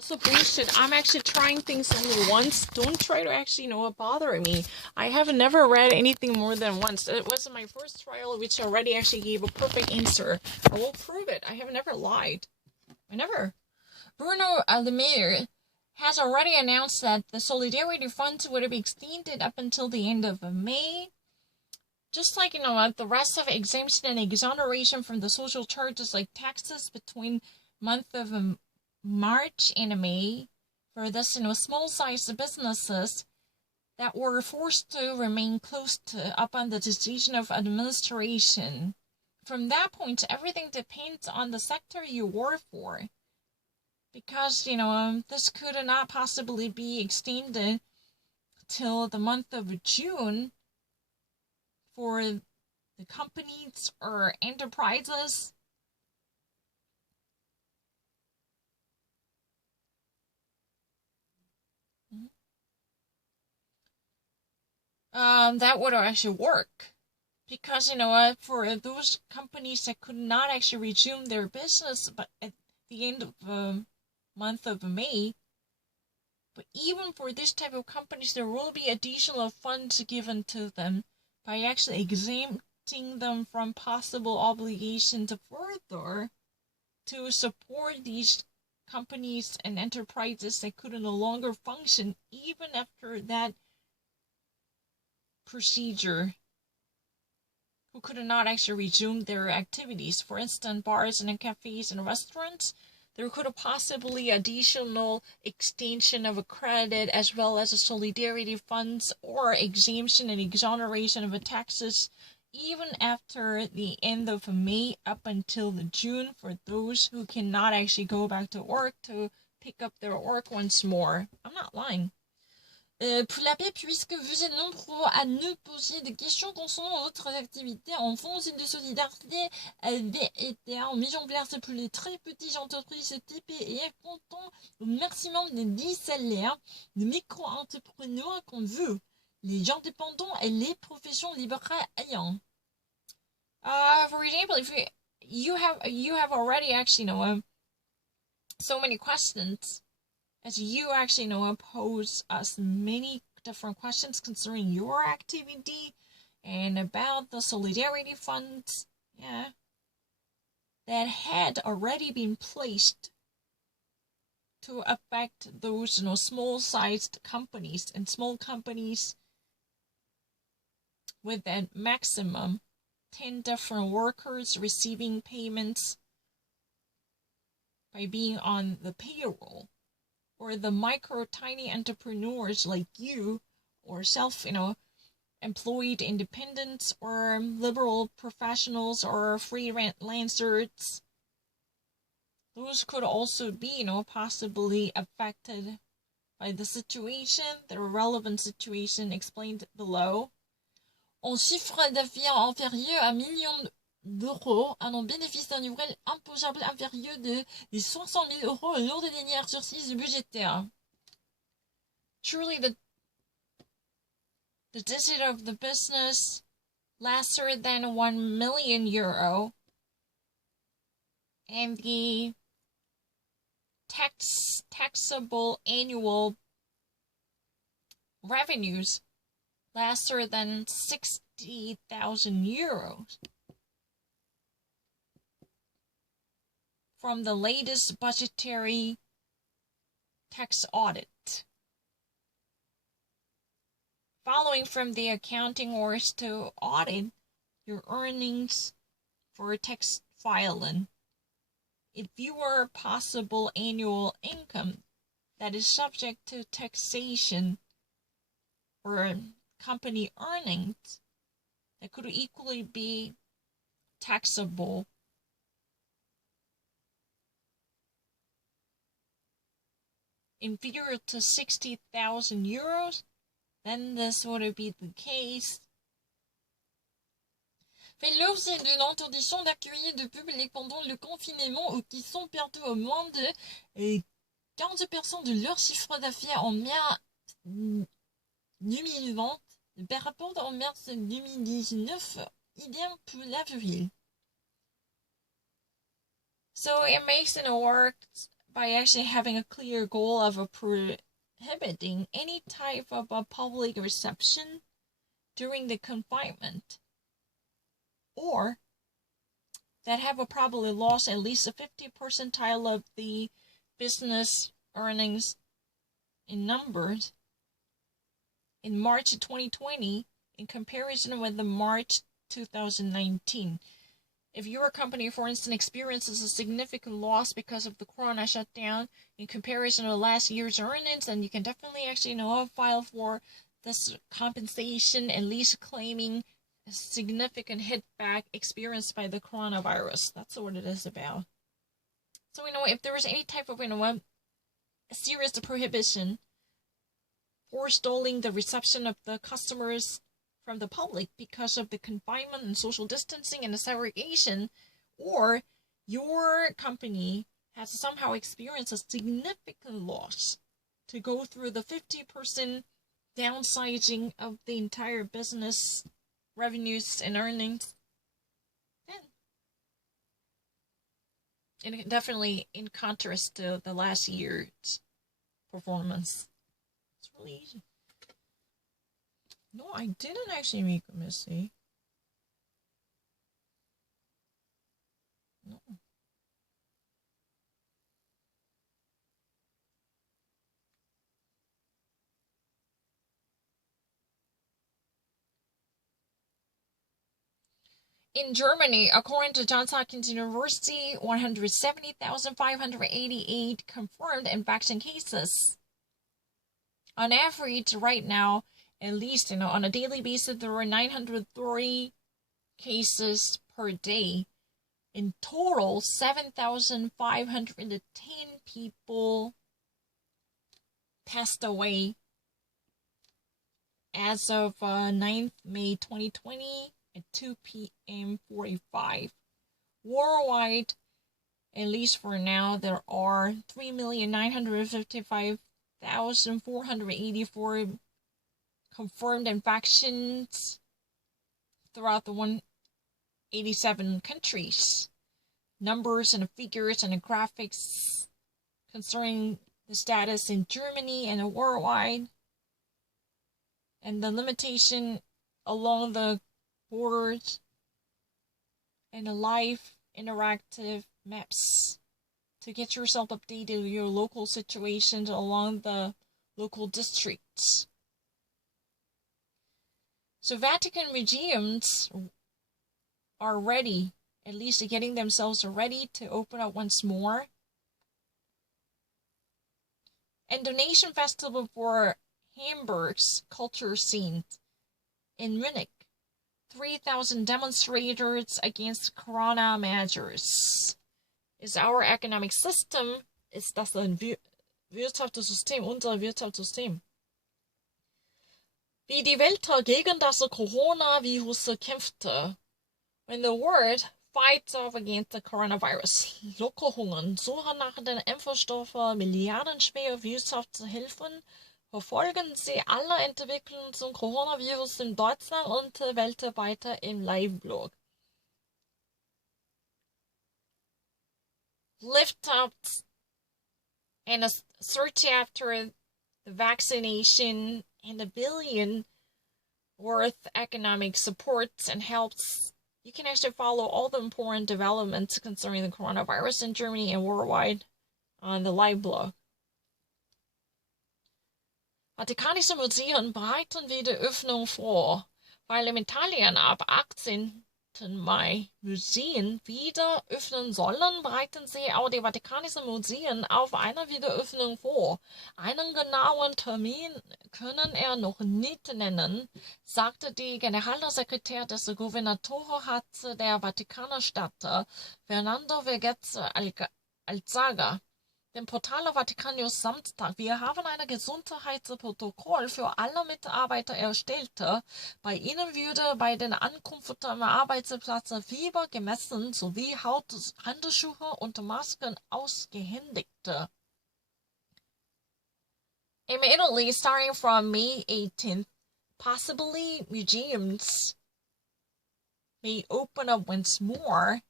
Also bullshit. I'm actually trying things only once. Don't try to actually, bother me. I have never read anything more than once. It was my first trial, which already actually gave a perfect answer. I will prove it. I have never lied. I never. Bruno Le Maire has already announced that the Solidarity Fund would be extended up until the end of May. Just like, the rest of exemption and exoneration from the social charges like taxes between month of March and May for this, small-sized businesses that were forced to remain closed upon the decision of administration. From that point, everything depends on the sector you work for. Because, this could not possibly be extended till the month of June for the companies or enterprises. That would actually work. Because, for those companies that could not actually resume their business but at the end of the month of May, but even for this type of companies, there will be additional funds given to them by actually exempting them from possible obligations further to support these companies and enterprises that could no longer function even after that procedure, who could not actually resume their activities. For instance, bars and cafes and restaurants, there could possibly additional extension of a credit as well as a solidarity funds or exemption and exoneration of taxes even after the end of May up until the June for those who cannot actually go back to work to pick up their work once more. I'm not lying. Pour la paix, puisque vous êtes nombreux à nous poser des questions concernant votre activité en fonds de solidarité avait été mis en place pour les très petites entreprises TPE comptant au maximum de 10 salaires, de micro-entrepreneurs comme vous, les indépendants et les professions libérales ayant. For example, if you have already actually so many questions, as you actually pose us many different questions concerning your activity and about the solidarity funds, that had already been placed to affect those small-sized companies and small companies with a maximum 10 different workers receiving payments by being on the payroll, or the micro tiny entrepreneurs like you, or employed independents, or liberal professionals, or freelancers. Those could also be, possibly affected by the situation, the relevant situation explained below. En chiffre d'affaires inférieur à 1 million d'euros, un bénéfice annuel imposable inférieur de 500 000 euros lors de dernier exercice budgétaire. Truly, the digit of the business lesser than 1 million euro, and the taxable annual revenues lesser than 60,000 euros from the latest budgetary tax audit. Following from the accounting orders to audit your earnings for tax filing, if your possible annual income that is subject to taxation or company earnings that could equally be taxable inferior to 60,000 euros, then this would be the case. Fait l'objet de l'interdiction d'accueillir de public pendant le confinement ou qui sont perdus au moins de 15% de leur chiffre d'affaires en mars 2020 par rapport en mars 2019, idem pour l'avril. So it makes it work by actually having a clear goal of prohibiting any type of a public reception during the confinement, or that have probably lost at least a 50 percentile of the business earnings in numbers in March 2020 in comparison with the March 2019. If your company, for instance, experiences a significant loss because of the corona shutdown in comparison to last year's earnings, then you can definitely actually file for this compensation, at least claiming a significant hit back experienced by the coronavirus. That's what it is about. So, if there is any type of, a serious prohibition forestalling the reception of the customers from the public because of the confinement and social distancing and the segregation, or your company has somehow experienced a significant loss to go through the 50% downsizing of the entire business revenues and earnings, then and definitely in contrast to the last year's performance. It's really easy. No, I didn't actually make a mistake. No. In Germany, according to Johns Hopkins University, 170,588 confirmed infection cases. On average, right now, at least, on a daily basis, there are 930 cases per day. In total, 7,510 people passed away as of 9th May 2020 at 2 p.m. 45. Worldwide, at least for now, there are 3,955,484 confirmed infections throughout the 187 countries. Numbers and figures and graphics concerning the status in Germany and worldwide, and the limitation along the borders, and the live interactive maps to get yourself updated with your local situations along the local districts. So Vatican museums are ready, at least getting themselves ready to open up once more. And Donation Festival for Hamburg's culture scene in Munich. 3,000 demonstrators against corona measures. Ist our economic system, ist das ein Wirtschaftssystem, unser Wirtschaftssystem. Wie die Welt gegen das Coronavirus kämpfte. When the world fights off against the coronavirus. Lockerungen suchen nach den Impfstoffen milliardenschwer Wirtschaft zu helfen. Verfolgen Sie alle Entwicklungen zum Coronavirus in Deutschland und weltweit im Live-Blog. Lift-ups and a search after the vaccination and $1 billion worth economic supports and helps. You can actually follow all the important developments concerning the coronavirus in Germany and worldwide on the Live-Blog. Vatikanische Museen bereiten wieder Öffnung vor, weil in Italien ab 18. Mai Museen wieder öffnen sollen, bereiten sie auch die Vatikanischen Museen auf eine Wiederöffnung vor. Einen genauen Termin können noch nicht nennen, sagte die Generalsekretär des Gouvernorats der Vatikanstadt, Fernando Vergez Alzaga. Dem Portal Vatikan News Samstag. Wir haben ein Gesundheitsprotokoll für alle Mitarbeiter erstellt. Bei ihnen würde bei den Ankunft am Arbeitsplatz Fieber gemessen sowie Handschuhe und Masken ausgehändigt. In Italy, starting from May 18th, possibly museums may open up once more.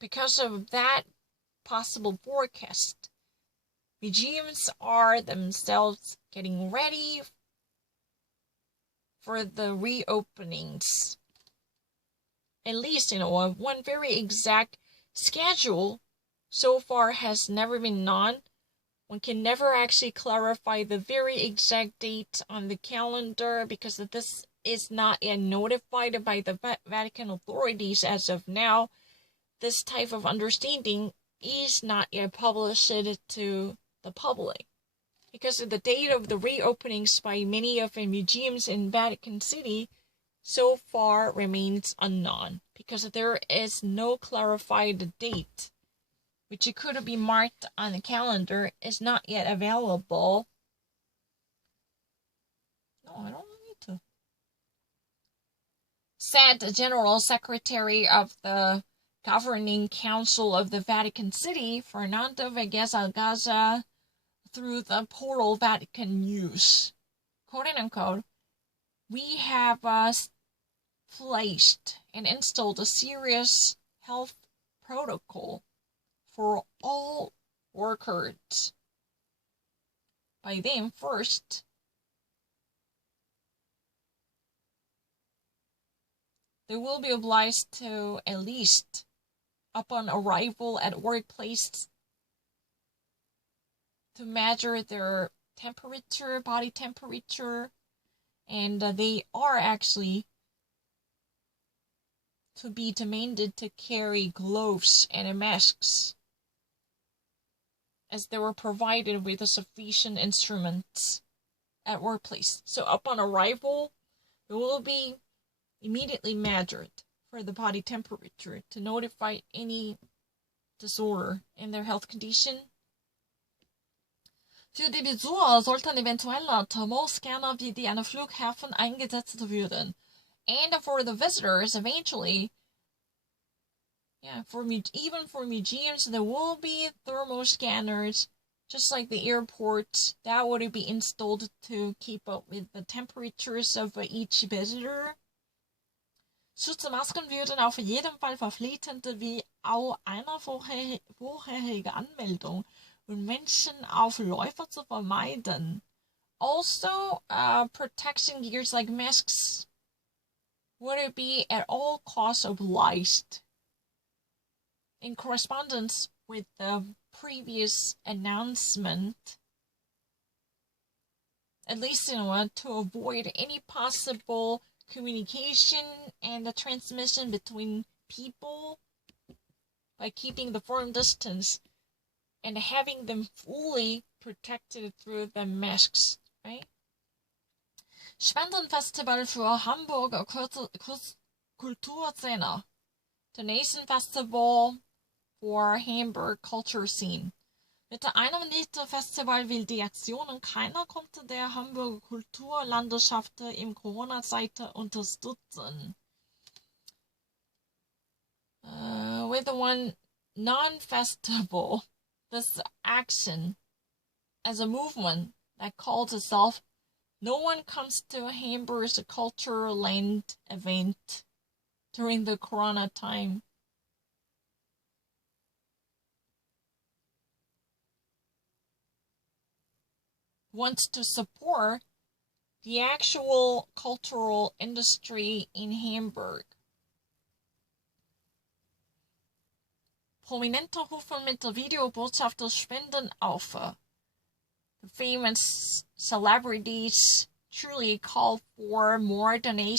Because of that possible forecast. Museums are themselves getting ready for the reopenings. At least, one very exact schedule so far has never been known. One can never actually clarify the very exact date on the calendar because this is not yet notified by the Vatican authorities as of now. This type of understanding is not yet published to the public because the date of the reopenings by many of the museums in Vatican City so far remains unknown because there is no clarified date which could be marked on the calendar is not yet available. No, I don't need to. Said the General Secretary of the Governing Council of the Vatican City, Fernando Vegas-Algaza, through the portal Vatican News. Quote unquote, we have placed and installed a serious health protocol for all workers. By them first, they will be obliged to at least upon arrival at workplace to measure their temperature, body temperature, and they are actually to be demanded to carry gloves and masks as they were provided with a sufficient instruments at workplace. So upon arrival, they will be immediately measured for the body temperature to notify any disorder in their health condition. Für die Besucher sollten eventuelle Thermoscanner wie die an den Flughäfen eingesetzt werden. And for the visitors, eventually, even for museums, there will be thermal scanners, just like the airports, that would be installed to keep up with the temperatures of each visitor. Schutzmasken würden auf jeden Fall verpflichtend wie auch eine vorherige Anmeldung, um Menschenaufläufe zu vermeiden. Also, protection gears like masks would be at all costs obliged. In correspondence with the previous announcement, at least to avoid any possible communication and the transmission between people by keeping the firm distance and having them fully protected through the masks, right? Spendenfestival für Hamburger Kulturszene. Donation Festival for Hamburg Culture Scene. Mit der Festival will die Aktionen keiner konnte der Hamburger Kulturlandschaft im Corona-Zeit unterstützen. With the one non-festival, this action as a movement that calls itself No One Comes to Hamburg's Culture Land event during the Corona time. Wants to support the actual cultural industry in Hamburg. Prominente rufen mit der Videobotschaft des Spenden auf. The famous celebrities truly call for more donations